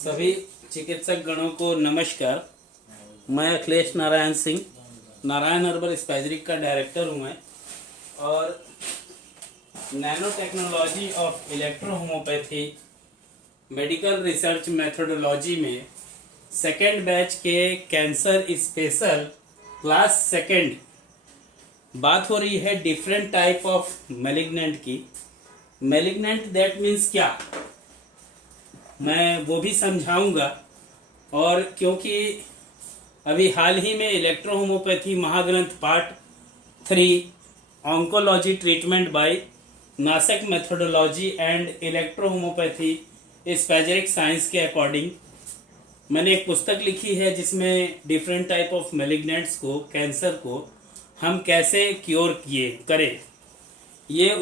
सभी चिकित्सक गणों को नमस्कार। मैं अखिलेश नारायण सिंह, नारायण हर्बल स्पाइसरीज का डायरेक्टर हूँ मैं, और nano technology of electro homeopathy medical research methodology में सेकेंड बैच के कैंसर स्पेशल क्लास सेकेंड बात हो रही है डिफरेंट टाइप ऑफ मैलिग्नेंट की। मैलिग्नेंट दैट मीन्स क्या, मैं वो भी समझाऊंगा। और क्योंकि अभी हाल ही में इलेक्ट्रो होम्योपैथी महाग्रंथ पार्ट 3 ऑन्कोलॉजी ट्रीटमेंट बाय नासक methodology and electro homeopathy spagyric science के अकॉर्डिंग मैंने एक पुस्तक लिखी है जिसमें डिफरेंट टाइप ऑफ मैलिग्नेंट्स को, कैंसर को हम कैसे क्योर करें। ये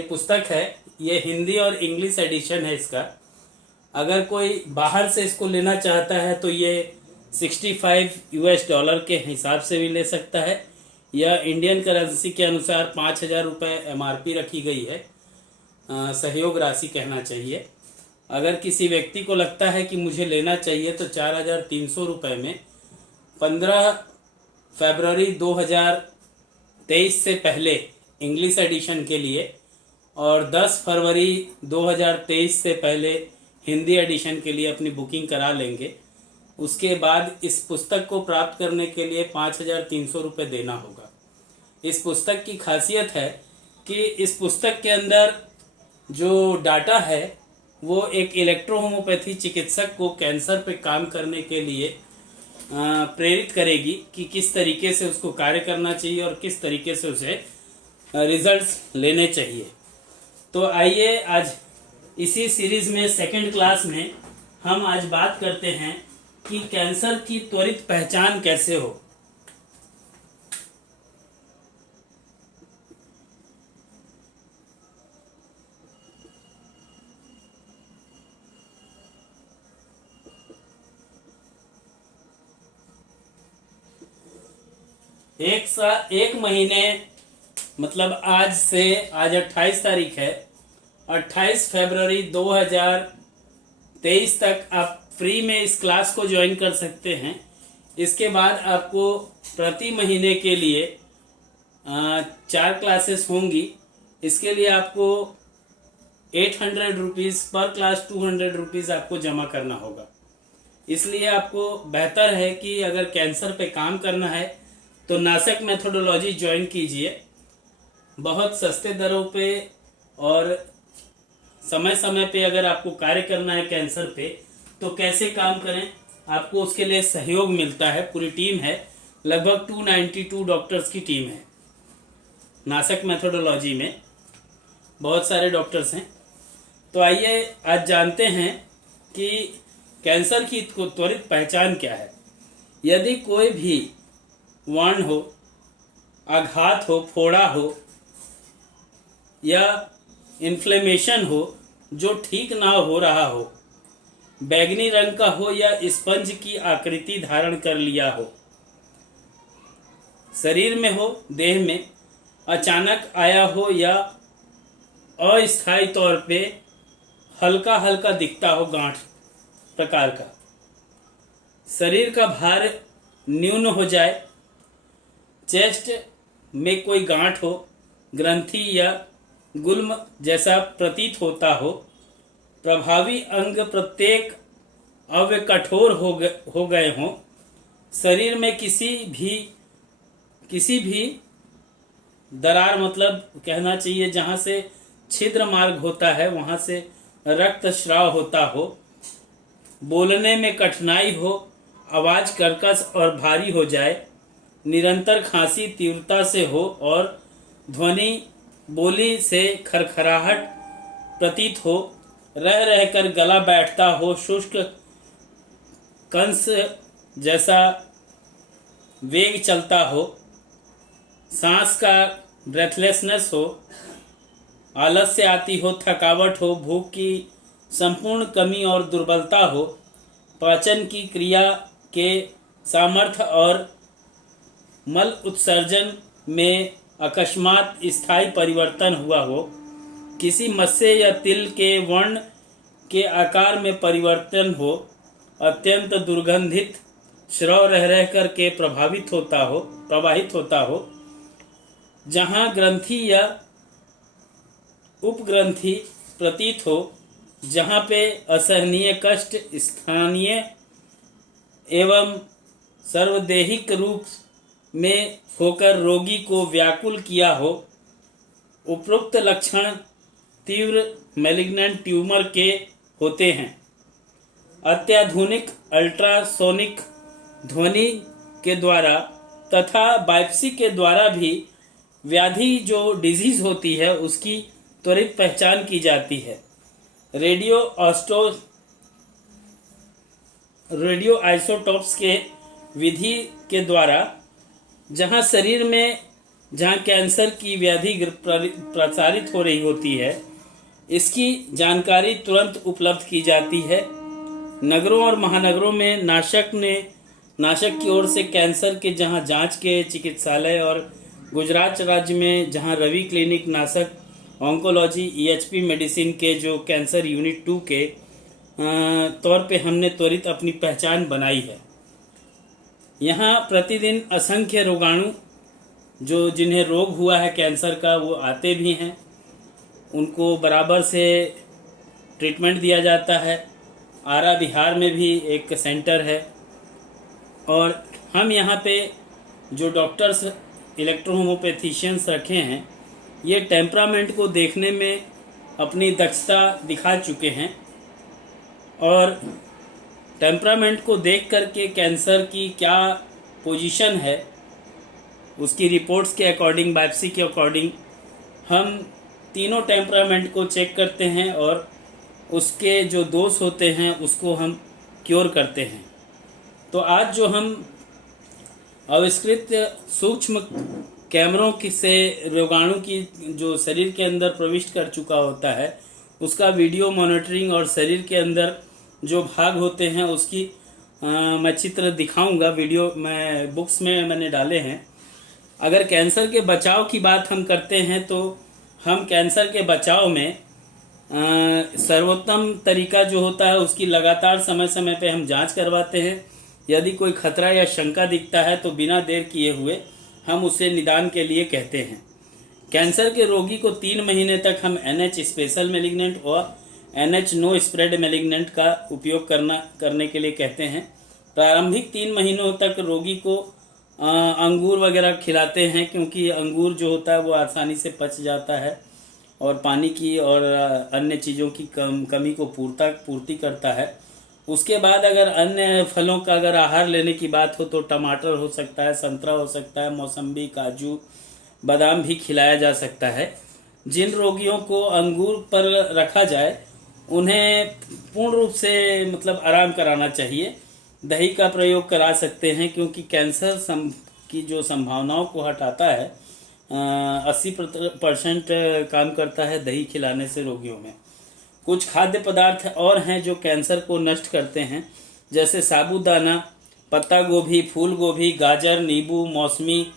पुस्तक है। ये हिंदी और इंग्लिश एडिशन है इसका। अगर कोई बाहर से इसको लेना चाहता है तो ये $65 के हिसाब से भी ले सकता है, या इंडियन करेंसी के अनुसार 5,000 रुपये MRP रखी गई है, सहयोग राशि कहना चाहिए। अगर किसी व्यक्ति को लगता है कि मुझे लेना चाहिए तो 4,300 रुपये में 15 फरवरी 2023 से पहले इंग्लिश एडिशन के लिए और 10 फरवरी 2023 से पहले हिंदी एडिशन के लिए अपनी बुकिंग करा लेंगे। उसके बाद इस पुस्तक को प्राप्त करने के लिए 5,300 रुपये देना होगा। इस पुस्तक की खासियत है कि इस पुस्तक के अंदर जो डाटा है वो एक इलेक्ट्रो होम्योपैथी चिकित्सक को कैंसर पे काम करने के लिए प्रेरित करेगी कि किस तरीके से उसको कार्य करना चाहिए और किस तरीके से उसे रिजल्ट्स लेने चाहिए। तो आइए आज इसी सीरीज में सेकंड क्लास में हम आज बात करते हैं कि कैंसर की त्वरित पहचान कैसे हो। एक महीने मतलब आज 28 तारीख है, 28 फरवरी 2023 तक आप फ्री में इस क्लास को ज्वाइन कर सकते हैं। इसके बाद आपको प्रति महीने के लिए 4 क्लासेस होंगी। इसके लिए आपको 800 रुपीज़ पर क्लास, 200 रुपीज़ आपको जमा करना होगा। इसलिए आपको बेहतर है कि अगर कैंसर पे काम करना है तो नासक मेथोडोलॉजी ज्वाइन कीजिए। बहुत सस्ते दरों पे और समय समय पे अगर आपको कार्य करना है कैंसर पे तो कैसे काम करें, आपको उसके लिए सहयोग मिलता है। पूरी टीम है, लगभग 292 डॉक्टर्स की टीम है। नासक मेथोडोलॉजी में बहुत सारे डॉक्टर्स हैं। तो आइए आज जानते हैं कि कैंसर की त्वरित पहचान क्या है। यदि कोई भी व्रण हो, आघात हो, फोड़ा हो या इन्फ्लेमेशन हो जो ठीक ना हो रहा हो, बैंगनी रंग का हो या स्पंज की आकृति धारण कर लिया हो, शरीर में हो, देह में अचानक आया हो या अस्थायी तौर पे हल्का हल्का दिखता हो गांठ प्रकार का, शरीर का भार न्यून हो जाए, चेस्ट में कोई गांठ हो, ग्रंथि या गुल्म जैसा प्रतीत होता हो, प्रभावी अंग प्रत्येक अवयव कठोर हो गए हों, शरीर में किसी भी दरार, मतलब कहना चाहिए जहाँ से छिद्र मार्ग होता है वहाँ से रक्त स्राव होता हो, बोलने में कठिनाई हो, आवाज़ कर्कश और भारी हो जाए, निरंतर खांसी तीव्रता से हो और ध्वनि बोली से खरखराहट प्रतीत हो, रह रहकर गला बैठता हो, शुष्क कंस जैसा वेग चलता हो, सांस का ब्रेथलेसनेस हो, आलस्य आती हो, थकावट हो, भूख की संपूर्ण कमी और दुर्बलता हो, पाचन की क्रिया के सामर्थ्य और मल उत्सर्जन में अकस्मात स्थायी परिवर्तन हुआ हो, किसी मत्स्य या तिल के वर्ण के आकार में परिवर्तन हो, अत्यंत दुर्गंधित स्राव रह रह कर के प्रवाहित होता हो, जहाँ ग्रंथि या उपग्रंथि प्रतीत हो, जहाँ पे असहनीय कष्ट स्थानीय एवं सर्वदेहिक रूप में होकर रोगी को व्याकुल किया हो। उपरोक्त लक्षण तीव्र मैलिग्नेंट ट्यूमर के होते हैं। अत्याधुनिक अल्ट्रासोनिक ध्वनि के द्वारा तथा बायोप्सी के द्वारा भी व्याधि जो डिजीज होती है उसकी त्वरित पहचान की जाती है। रेडियो आइसोटोप्स के विधि के द्वारा जहां शरीर में जहां कैंसर की व्याधि प्रसारित हो रही होती है, इसकी जानकारी तुरंत उपलब्ध की जाती है। नगरों और महानगरों में नाशक की ओर से कैंसर के जहां जांच के चिकित्सालय और गुजरात राज्य में जहां रवि क्लिनिक नाशक ऑन्कोलॉजी EHP मेडिसिन के जो कैंसर यूनिट 2 के तौर पे हमने त्वरित अपनी पहचान बनाई है। यहाँ प्रतिदिन असंख्य रोगाणु जो जिन्हें रोग हुआ है कैंसर का वो आते भी हैं, उनको बराबर से ट्रीटमेंट दिया जाता है। आरा बिहार में भी एक सेंटर है और हम यहाँ पे जो डॉक्टर्स इलेक्ट्रोहोमोपैथीशियंस रखे हैं, ये टेम्परामेंट को देखने में अपनी दक्षता दिखा चुके हैं और टेम्परामेंट को देख करके कैंसर की क्या पोजीशन है उसकी रिपोर्ट्स के अकॉर्डिंग, बायोप्सी के अकॉर्डिंग हम तीनों टेम्परामेंट को चेक करते हैं और उसके जो दोष होते हैं उसको हम क्योर करते हैं। तो आज जो हम आविष्कृत सूक्ष्म कैमरों से रोगाणु की जो शरीर के अंदर प्रविष्ट कर चुका होता है उसका वीडियो मॉनिटरिंग और शरीर के अंदर जो भाग होते हैं उसकी मैं चित्र दिखाऊंगा। वीडियो मैं बुक्स में मैंने डाले हैं। अगर कैंसर के बचाव की बात हम करते हैं तो हम कैंसर के बचाव में सर्वोत्तम तरीका जो होता है उसकी लगातार समय समय पे हम जांच करवाते हैं। यदि कोई खतरा या शंका दिखता है तो बिना देर किए हुए हम उसे निदान के लिए कहते हैं। कैंसर के रोगी को 3 महीने तक हम NH स्पेशल मैलिग्नेंट और NH नो स्प्रेड मैलिग्नेंट का उपयोग करने के लिए कहते हैं। प्रारंभिक 3 महीनों तक रोगी को अंगूर वगैरह खिलाते हैं, क्योंकि अंगूर जो होता है वो आसानी से पच जाता है और पानी की और अन्य चीज़ों की कमी को पूर्ति करता है। उसके बाद अगर अन्य फलों का अगर आहार लेने की बात हो तो टमाटर हो सकता है, संतरा हो सकता है, मौसम्बी, काजू, बादाम भी खिलाया जा सकता है। जिन रोगियों को अंगूर पर रखा जाए उन्हें पूर्ण रूप से आराम कराना चाहिए। दही का प्रयोग करा सकते हैं, क्योंकि कैंसर की जो संभावनाओं को हटाता है 80% काम करता है दही खिलाने से रोगियों में। कुछ खाद्य पदार्थ और हैं जो कैंसर को नष्ट करते हैं, जैसे साबूदाना, पत्ता गोभी, फूल गोभी, गाजर, नींबू, मौसमी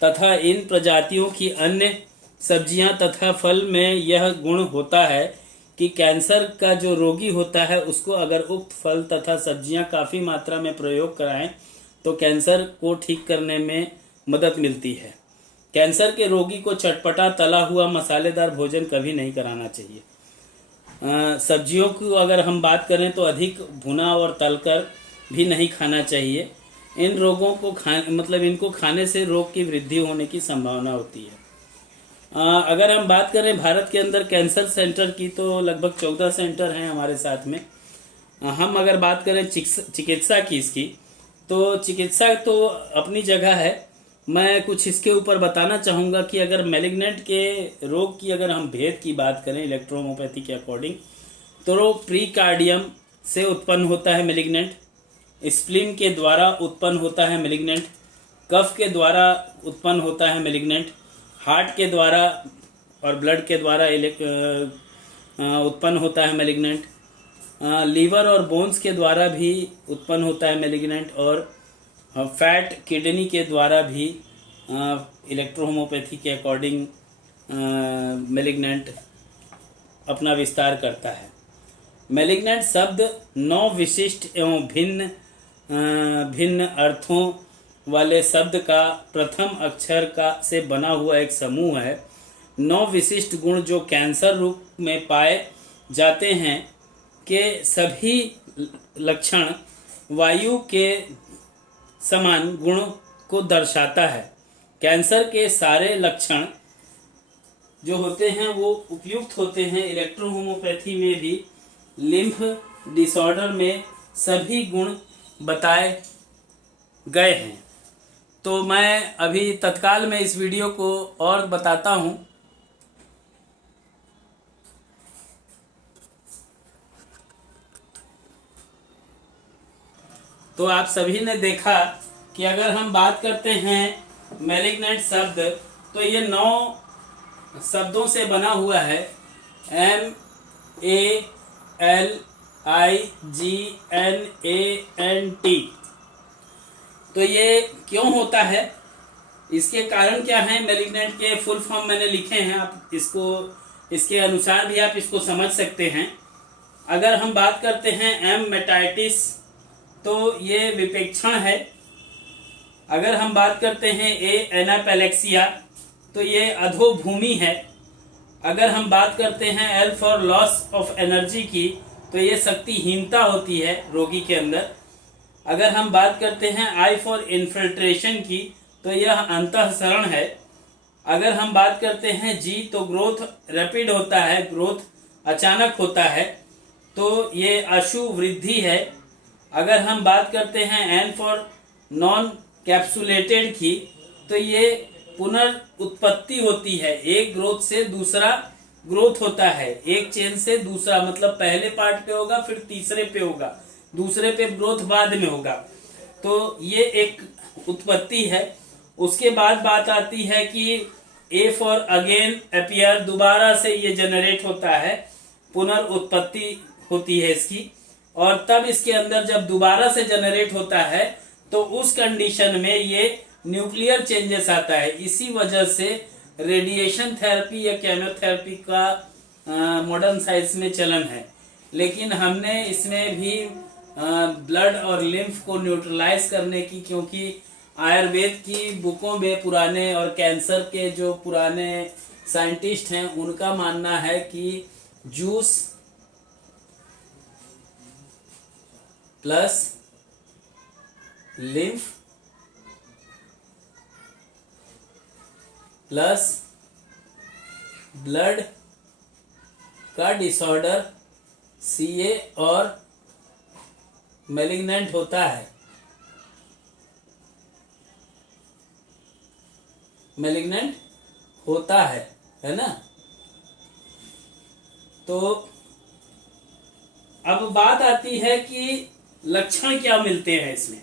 तथा इन प्रजातियों की अन्य सब्जियां तथा फल में यह गुण होता है कि कैंसर का जो रोगी होता है उसको अगर उक्त फल तथा सब्जियां काफ़ी मात्रा में प्रयोग कराएं तो कैंसर को ठीक करने में मदद मिलती है। कैंसर के रोगी को चटपटा, तला हुआ, मसालेदार भोजन कभी नहीं कराना चाहिए। सब्जियों की अगर हम बात करें तो अधिक भुना और तलकर भी नहीं खाना चाहिए। इन रोगों को इनको खाने से रोग की वृद्धि होने की संभावना होती है। अगर हम बात करें भारत के अंदर कैंसर सेंटर की तो लगभग 14 सेंटर हैं हमारे साथ में। हम अगर बात करें चिकित्सा की इसकी, तो चिकित्सा तो अपनी जगह है। मैं कुछ इसके ऊपर बताना चाहूँगा कि अगर मैलिग्नेंट के रोग की अगर हम भेद की बात करें इलेक्ट्रोहोमोपैथी के अकॉर्डिंग, तो प्रीकार्डियम से उत्पन्न होता है मैलिग्नेंट, स्प्लीन के द्वारा उत्पन्न होता है मैलिग्नेंट, कफ के द्वारा उत्पन्न होता है मैलिग्नेंट, हार्ट के द्वारा और ब्लड के द्वारा उत्पन्न होता है मैलिग्नेंट, लीवर और बोन्स के द्वारा भी उत्पन्न होता है मैलिग्नेंट, और फैट किडनी के द्वारा भी इलेक्ट्रोहोमोपैथी के अकॉर्डिंग मैलिग्नेंट अपना विस्तार करता है। मैलिग्नेंट शब्द 9 विशिष्ट एवं भिन्न अर्थों वाले शब्द का प्रथम अक्षर का से बना हुआ एक समूह है। 9 विशिष्ट गुण जो कैंसर रूप में पाए जाते हैं के सभी लक्षण वायु के समान गुण को दर्शाता है। कैंसर के सारे लक्षण जो होते हैं वो उपयुक्त होते हैं। इलेक्ट्रोहोमोपैथी में भी लिम्फ डिसऑर्डर में सभी गुण बताए गए हैं। तो मैं अभी तत्काल में इस वीडियो को और बताता हूँ। तो आप सभी ने देखा कि अगर हम बात करते हैं मैलिग्नेंट शब्द, तो ये 9 शब्दों से बना हुआ है। MALIGNANT। तो ये क्यों होता है, इसके कारण क्या है? मैलिग्नेंट के फुल फॉर्म मैंने लिखे हैं, आप इसको इसके अनुसार भी आप इसको समझ सकते हैं। अगर हम बात करते हैं एम मेटाइटिस, तो ये विपेक्षण है। अगर हम बात करते हैं ए एनापेलेक्सिया, तो ये अधोभूमि है। अगर हम बात करते हैं L for loss of energy की, तो ये शक्तिहीनता होती है रोगी के अंदर। अगर हम बात करते हैं आई फॉर इन्फिल्ट्रेशन की, तो यह अंतःसरण है। अगर हम बात करते हैं जी, तो ग्रोथ रैपिड होता है, ग्रोथ अचानक होता है, तो ये अशुभ वृद्धि है। अगर हम बात करते हैं एन फॉर नॉन कैप्सुलेटेड की, तो ये पुनर्उत्पत्ति होती है। एक ग्रोथ से दूसरा ग्रोथ होता है, एक चेन से दूसरा, मतलब पहले पार्ट पे होगा, फिर तीसरे पे होगा, दूसरे पे ग्रोथ बाद में होगा। तो ये एक उत्पत्ति है। उसके बाद बात आती है कि ए फॉर अगेन अपीयर, दोबारा से ये जनरेट होता है, पुनर्उत्पत्ति होती है इसकी। और तब इसके अंदर जब दोबारा से जनरेट होता है, तो उस कंडीशन में ये न्यूक्लियर चेंजेस आता है। इसी वजह से रेडिएशन थेरेपी या केमोथेरेपी का मॉडर्न साइंस में चलन है। लेकिन हमने इसमें भी ब्लड और लिम्फ को न्यूट्रलाइज करने की, क्योंकि आयुर्वेद की बुकों में पुराने और कैंसर के जो पुराने साइंटिस्ट हैं, उनका मानना है कि juice plus lymph plus blood का डिसऑर्डर CA और मैलिग्नेंट होता है। मैलिग्नेंट होता है ना। तो अब बात आती है कि लक्षण क्या मिलते हैं इसमें।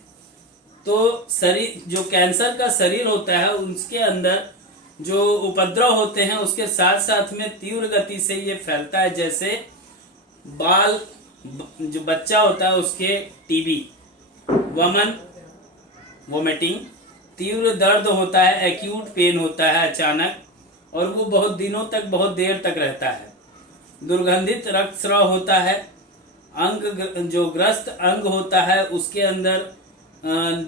तो शरीर, जो कैंसर का शरीर होता है, उसके अंदर जो उपद्रव होते हैं, उसके साथ साथ में तीव्र गति से ये फैलता है। जैसे बाल, जो बच्चा होता है उसके टीबी, वमन वोमिटिंग, तीव्र दर्द होता है, एक्यूट पेन होता है अचानक, और वो बहुत दिनों तक, बहुत देर तक रहता है। दुर्गंधित रक्तस्राव होता है। अंग, जो ग्रस्त अंग होता है, उसके अंदर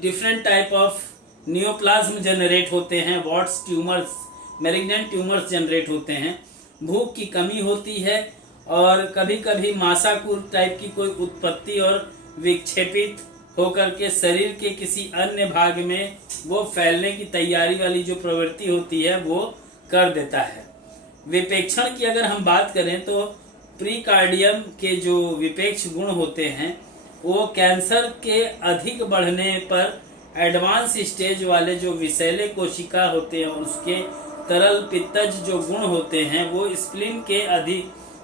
different type of neoplasm generate होते हैं, what's tumours, malignant tumours generate होते हैं। भूख की कमी होती है, और कभी कभी मासाकुर टाइप की कोई उत्पत्ति और विक्षेपित होकर के शरीर के किसी अन्य भाग में वो फैलने की तैयारी वाली जो प्रवृत्ति होती है वो कर देता है। विपेक्षण की अगर हम बात करें, तो प्रीकार्डियम के जो विपेक्ष गुण होते हैं, वो कैंसर के अधिक बढ़ने पर एडवांस स्टेज वाले जो विषैले कोशिका होते हैं, उसके तरल पित्तज जो गुण होते हैं, वो स्प्लीन के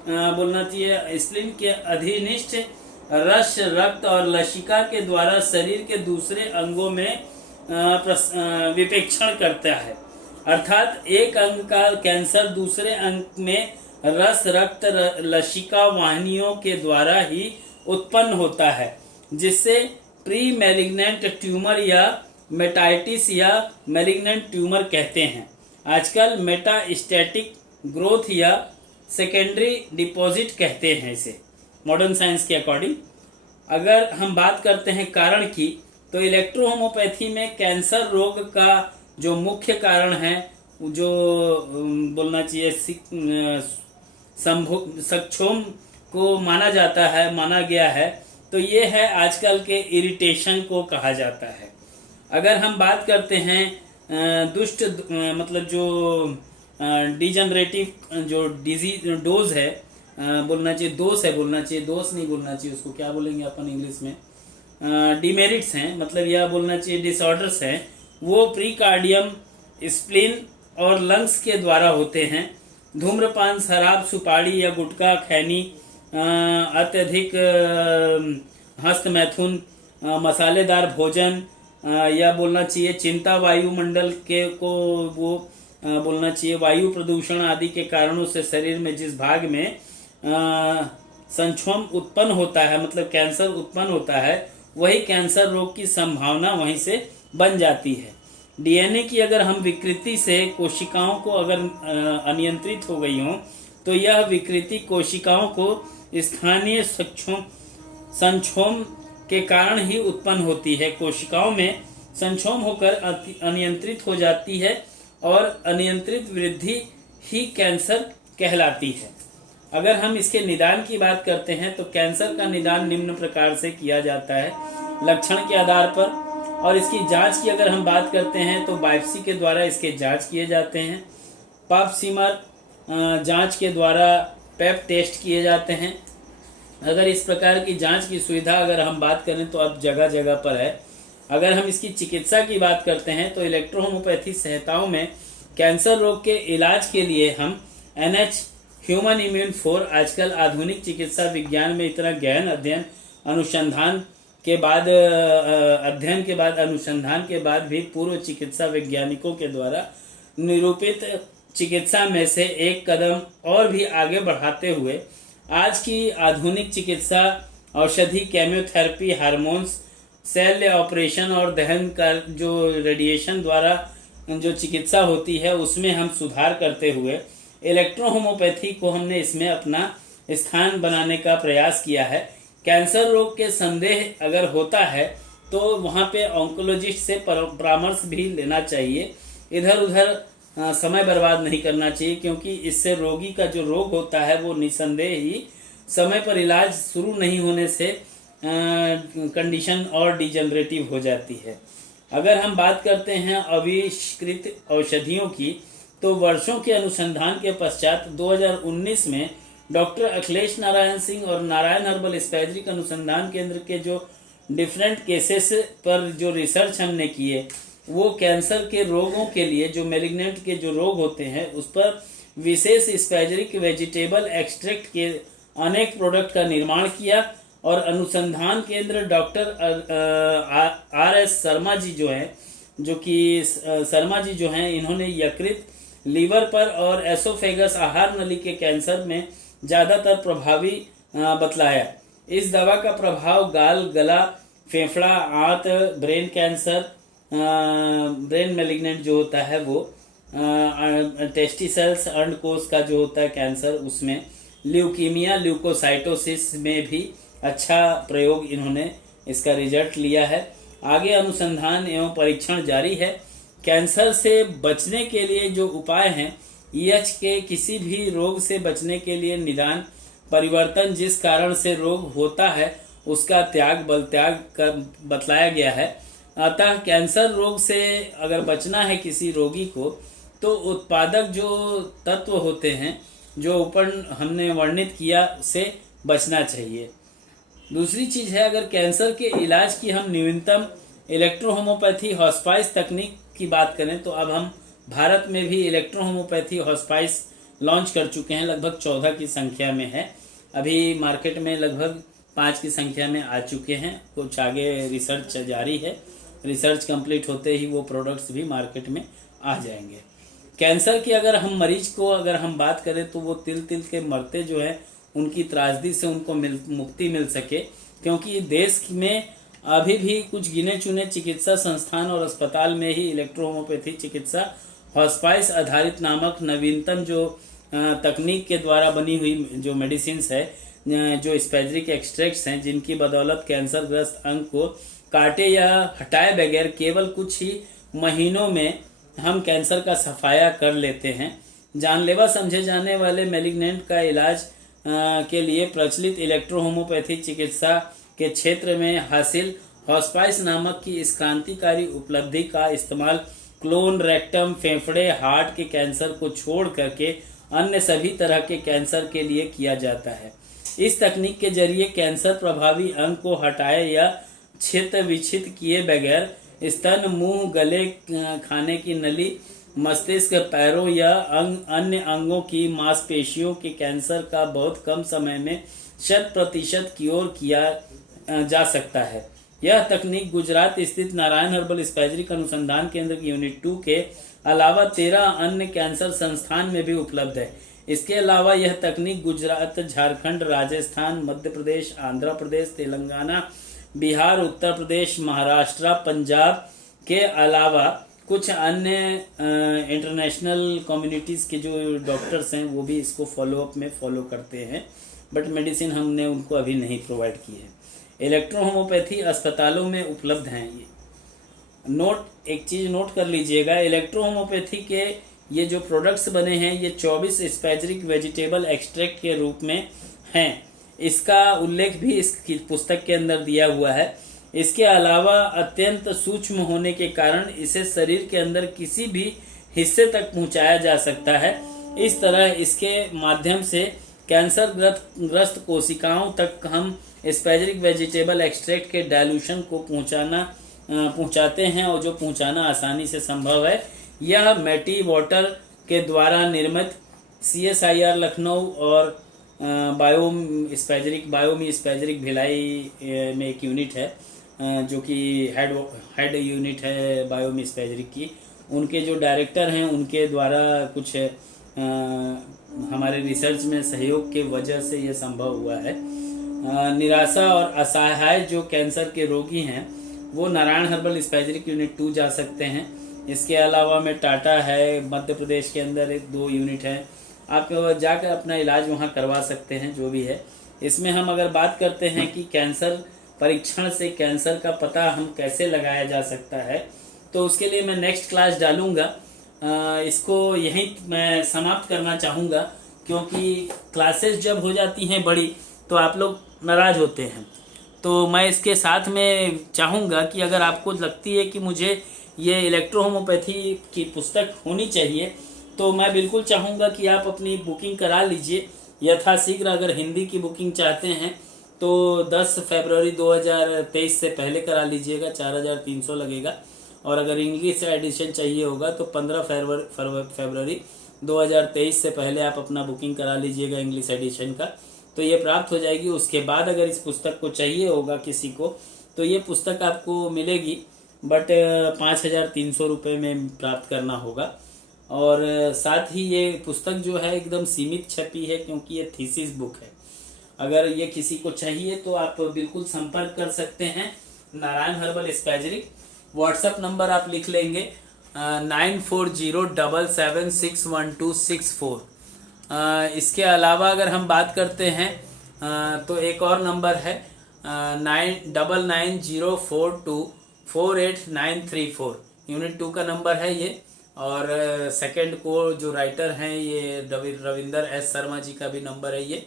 बोलना चाहिए स्प्लीन के अधिनिष्ठ रस, रक्त और लसिका के द्वारा शरीर के दूसरे अंगों में विपेक्षण करता है। अर्थात एक अंग का कैंसर दूसरे अंग में रस, रक्त, लसिका वाहिनियों के द्वारा ही उत्पन्न होता है, जिससे प्री मैलिग्नेंट ट्यूमर या मेटाइटिस या मैलिग्नेंट ट्यूमर कहते हैं। आजकल मेटास्टैटिक ग्रोथ या सेकेंडरी डिपॉजिट कहते हैं इसे। मॉडर्न साइंस के अकॉर्डिंग। अगर हम बात करते हैं कारण की, तो इलेक्ट्रोहोमोपैथी में कैंसर रोग का जो मुख्य कारण है, जो बोलना चाहिए सक्षम को माना गया है, तो ये है आजकल के इरिटेशन को कहा जाता है। अगर हम बात करते हैं दुष्ट मतलब जो डिजनरेटिव जो डिजीज डोज है, बोलना चाहिए दोष है, बोलना चाहिए दोष नहीं बोलना चाहिए, उसको क्या बोलेंगे अपन इंग्लिश में, डिमेरिट्स हैं, मतलब यह बोलना चाहिए डिसऑर्डर्स हैं, वो प्रीकार्डियम, स्प्लीन और लंग्स के द्वारा होते हैं। धूम्रपान, शराब, सुपारी या गुटखा, खैनी, अत्यधिक हस्तमैथुन, मसालेदार भोजन, या बोलना चाहिए चिंता, वायुमंडल के को वो बोलना चाहिए वायु प्रदूषण आदि के कारणों से शरीर में जिस भाग में संक्षोभ उत्पन्न होता है, मतलब कैंसर उत्पन्न होता है, वही कैंसर रोग की संभावना वहीं से बन जाती है। डीएनए की अगर हम विकृति से कोशिकाओं को अगर अनियंत्रित हो गई हो, तो यह विकृति कोशिकाओं को स्थानीय संक्षोभ के कारण ही उत्पन्न होती है। कोशिकाओं में संक्षोभ होकर अनियंत्रित हो जाती है और अनियंत्रित वृद्धि ही कैंसर कहलाती है। अगर हम इसके निदान की बात करते हैं, तो कैंसर का निदान निम्न प्रकार से किया जाता है लक्षण के आधार पर, और इसकी जांच की अगर हम बात करते हैं तो बायोप्सी के द्वारा इसके जांच किए जाते हैं। पप सीमर जांच के द्वारा पेप टेस्ट किए जाते हैं। अगर इस प्रकार की जांच की सुविधा अगर हम बात करें तो अब जगह जगह पर है। अगर हम इसकी चिकित्सा की बात करते हैं तो इलेक्ट्रोहोमोपैथी सहायताओं में कैंसर रोग के इलाज के लिए हम NH ह्यूमन इम्यून 4 आजकल आधुनिक चिकित्सा विज्ञान में इतना गहन अनुसंधान के बाद भी पूर्व चिकित्सा वैज्ञानिकों के द्वारा निरूपित चिकित्सा में से एक कदम और भी आगे बढ़ाते हुए आज की आधुनिक चिकित्सा औषधि, केमियोथेरेपी, हार्मोन्स, शल्य ऑपरेशन और दहन का जो रेडिएशन द्वारा जो चिकित्सा होती है उसमें हम सुधार करते हुए इलेक्ट्रोहोमोपैथी को हमने इसमें अपना स्थान बनाने का प्रयास किया है। कैंसर रोग के संदेह अगर होता है तो वहाँ पे ऑन्कोलॉजिस्ट से परामर्श भी लेना चाहिए। इधर उधर समय बर्बाद नहीं करना चाहिए, क्योंकि इससे रोगी का जो रोग होता है वो निसंदेह ही समय पर इलाज शुरू नहीं होने से कंडीशन और डिजनरेटिव हो जाती है। अगर हम बात करते हैं आविष्कृत औषधियों की, तो वर्षों के अनुसंधान के पश्चात 2019 में डॉक्टर अखिलेश नारायण सिंह और नारायण हर्बल स्पैजरिक अनुसंधान केंद्र के जो डिफरेंट केसेस पर जो रिसर्च हमने किए, वो कैंसर के रोगों के लिए जो मैलिग्नेंट के जो रोग होते हैं उस पर विशेष स्पैजरिक वेजिटेबल एक्सट्रैक्ट के अनेक प्रोडक्ट का निर्माण किया। और अनुसंधान केंद्र डॉक्टर RS शर्मा जी जो हैं, इन्होंने यकृत, लीवर पर और एसोफेगस आहार नली के कैंसर में ज़्यादातर प्रभावी बतलाया। इस दवा का प्रभाव गाल, गला, फेफड़ा, आंत, ब्रेन कैंसर, ब्रेन मैलिग्नेंट जो होता है वो, टेस्टिसल्स अंडकोश का जो होता है कैंसर उसमें, ल्यूकीमिया, ल्यूकोसाइटोसिस में भी अच्छा प्रयोग इन्होंने इसका रिजल्ट लिया है। आगे अनुसंधान एवं परीक्षण जारी है। कैंसर से बचने के लिए जो उपाय हैं, EH के किसी भी रोग से बचने के लिए निदान, परिवर्तन, जिस कारण से रोग होता है उसका त्याग, बल त्याग कर बतलाया गया है। अतः कैंसर रोग से अगर बचना है किसी रोगी को, तो उत्पादक जो तत्व होते हैं जो ऊपर हमने वर्णित किया से बचना चाहिए। दूसरी चीज़ है, अगर कैंसर के इलाज की हम न्यूनतम इलेक्ट्रोहोमोपैथी हॉस्पाइस तकनीक की बात करें, तो अब हम भारत में भी इलेक्ट्रोहोमोपैथी हॉस्पाइस लॉन्च कर चुके हैं। लगभग 14 की संख्या में है। अभी मार्केट में लगभग 5 की संख्या में आ चुके हैं। कुछ आगे रिसर्च जारी है। रिसर्च कंप्लीट होते ही वो प्रोडक्ट्स भी मार्केट में आ जाएंगे। कैंसर की अगर हम मरीज को अगर हम बात करें, तो वो तिल तिल के मरते जो है, उनकी त्रासदी से उनको मुक्ति मिल सके, क्योंकि देश में अभी भी कुछ गिने चुने चिकित्सा संस्थान और अस्पताल में ही इलेक्ट्रोहोमोपैथी चिकित्सा हॉस्पाइस आधारित नामक नवीनतम जो तकनीक के द्वारा बनी हुई जो मेडिसिन है, जो स्पैजरिक एक्सट्रैक्ट्स हैं, जिनकी बदौलत कैंसर ग्रस्त अंग को काटे या हटाए बगैर केवल कुछ ही महीनों में हम कैंसर का सफाया कर लेते हैं। जानलेवा समझे जाने वाले मैलिग्नेंट का इलाज के लिए प्रचलित इलेक्ट्रोहोमोपैथी चिकित्सा के क्षेत्र में हासिल हॉस्पाइस नामक की इस क्रांतिकारी उपलब्धि का इस्तेमाल क्लोन, रेक्टम, फेफड़े, हार्ट के कैंसर को छोड़ करके अन्य सभी तरह के कैंसर के लिए किया जाता है। इस तकनीक के जरिए कैंसर प्रभावी अंग को हटाए या छित विच्छित किए बगैर स्तन, मुंह, गले, खाने की नली, मस्तिष्क, पैरों या अन्य अंगों की मांसपेशियों के कैंसर का बहुत कम समय में 100% क्योर किया जा सकता है। यह तकनीक गुजरात स्थित नारायण हर्बल स्पैजरिक अनुसंधान केंद्र की यूनिट 2 के अलावा 13 अन्य कैंसर संस्थान में भी उपलब्ध है। इसके अलावा यह तकनीक गुजरात, झारखंड, राजस्थान, मध्य प्रदेश, आंध्र प्रदेश, तेलंगाना, बिहार, उत्तर प्रदेश, महाराष्ट्र, पंजाब के अलावा कुछ अन्य इंटरनेशनल कम्युनिटीज़ के जो डॉक्टर्स हैं वो भी इसको फॉलोअप में फॉलो करते हैं, बट मेडिसिन हमने उनको अभी नहीं प्रोवाइड की है। इलेक्ट्रोहोमोपैथी अस्पतालों में उपलब्ध हैं। एक चीज़ नोट कर लीजिएगा, इलेक्ट्रोहोमोपैथी के ये जो प्रोडक्ट्स बने हैं ये 24 स्पैजरिक वेजिटेबल एक्सट्रैक्ट के रूप में हैं। इसका उल्लेख भी इस पुस्तक के अंदर दिया हुआ है। इसके अलावा अत्यंत सूक्ष्म होने के कारण इसे शरीर के अंदर किसी भी हिस्से तक पहुंचाया जा सकता है। इस तरह इसके माध्यम से कैंसर ग्रस्त कोशिकाओं तक हम स्पैजरिक वेजिटेबल एक्सट्रैक्ट के डाइल्यूशन को पहुंचाते हैं, और जो पहुंचाना आसानी से संभव है। यह मैटी वाटर के द्वारा निर्मित CSIR लखनऊ और बायोमी स्पैजरिक भिलाई में एक यूनिट है, जो कि हेड यूनिट है बायोमी स्पैजरिक की। उनके जो डायरेक्टर हैं उनके द्वारा कुछ हमारे रिसर्च में सहयोग के वजह से ये संभव हुआ है। निराशा और असहाय जो कैंसर के रोगी हैं वो नारायण हर्बल स्पैजरिक यूनिट 2 जा सकते हैं। इसके अलावा में टाटा है, मध्य प्रदेश के अंदर 2 यूनिट है, आप जाकर अपना इलाज वहाँ करवा सकते हैं जो भी है। इसमें हम अगर बात करते हैं कि कैंसर परीक्षण से कैंसर का पता हम कैसे लगाया जा सकता है, तो उसके लिए मैं नेक्स्ट क्लास डालूँगा। इसको यहीं मैं समाप्त करना चाहूँगा, क्योंकि क्लासेस जब हो जाती हैं बड़ी तो आप लोग नाराज़ होते हैं। तो मैं इसके साथ में चाहूँगा कि अगर आपको लगती है कि मुझे ये इलेक्ट्रोहोमोपैथी की पुस्तक होनी चाहिए, तो मैं बिल्कुल चाहूँगा कि आप अपनी बुकिंग करा लीजिए यथाशीघ्र। अगर हिंदी की बुकिंग चाहते हैं तो 10 फरवरी 2023 से पहले करा लीजिएगा, 4300 लगेगा। और अगर इंग्लिश एडिशन चाहिए होगा तो 15 फरवरी 2023 से पहले आप अपना बुकिंग करा लीजिएगा इंग्लिश एडिशन का, तो ये प्राप्त हो जाएगी। उसके बाद अगर इस पुस्तक को चाहिए होगा किसी को, तो ये पुस्तक आपको मिलेगी, बट 5300 रुपये में प्राप्त करना होगा। और साथ ही ये पुस्तक जो है एकदम सीमित छपी है, क्योंकि ये थीसिस बुक है। अगर ये किसी को चाहिए तो आप बिल्कुल संपर्क कर सकते हैं नारायण हर्बल स्पैजरिक। व्हाट्सएप नंबर आप लिख लेंगे 9407761264। इसके अलावा अगर हम बात करते हैं तो एक और नंबर है 99904248 यूनिट 2 का नंबर है ये। और सेकंड को जो राइटर हैं ये रविंदर एस शर्मा जी का भी नंबर है ये।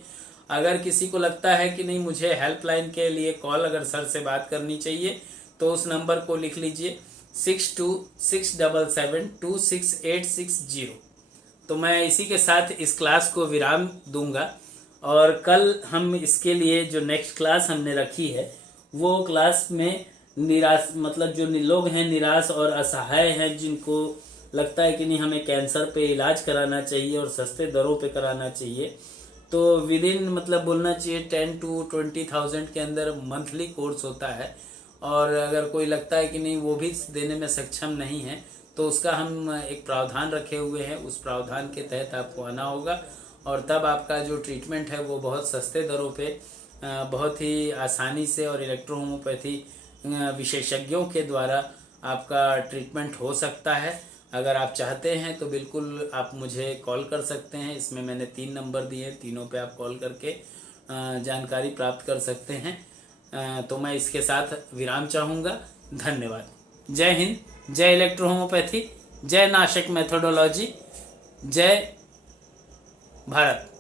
अगर किसी को लगता है कि नहीं मुझे हेल्पलाइन के लिए कॉल अगर सर से बात करनी चाहिए, तो उस नंबर को लिख लीजिए 6267726860। तो मैं इसी के साथ इस क्लास को विराम दूंगा, और कल हम इसके लिए जो नेक्स्ट क्लास हमने रखी है वो क्लास में निराश मतलब जो लोग हैं निराश और असहाय हैं, जिनको लगता है कि नहीं हमें कैंसर पे इलाज कराना चाहिए और सस्ते दरों पे कराना चाहिए, तो विद इन मतलब बोलना चाहिए 10 to 20,000 के अंदर मंथली कोर्स होता है। और अगर कोई लगता है कि नहीं वो भी देने में सक्षम नहीं है, तो उसका हम एक प्रावधान रखे हुए हैं, उस प्रावधान के तहत आपको आना होगा, और तब आपका जो ट्रीटमेंट है वो बहुत सस्ते दरों पे बहुत ही आसानी से और इलेक्ट्रोहोमोपैथी विशेषज्ञों के द्वारा आपका ट्रीटमेंट हो सकता है। अगर आप चाहते हैं तो बिल्कुल आप मुझे कॉल कर सकते हैं। इसमें मैंने 3 नंबर दिए, तीनों पे आप कॉल करके जानकारी प्राप्त कर सकते हैं। तो मैं इसके साथ विराम चाहूँगा। धन्यवाद। जय हिंद, जय इलेक्ट्रो होम्योपैथी, जय नाशक मेथोडोलॉजी, जय भारत।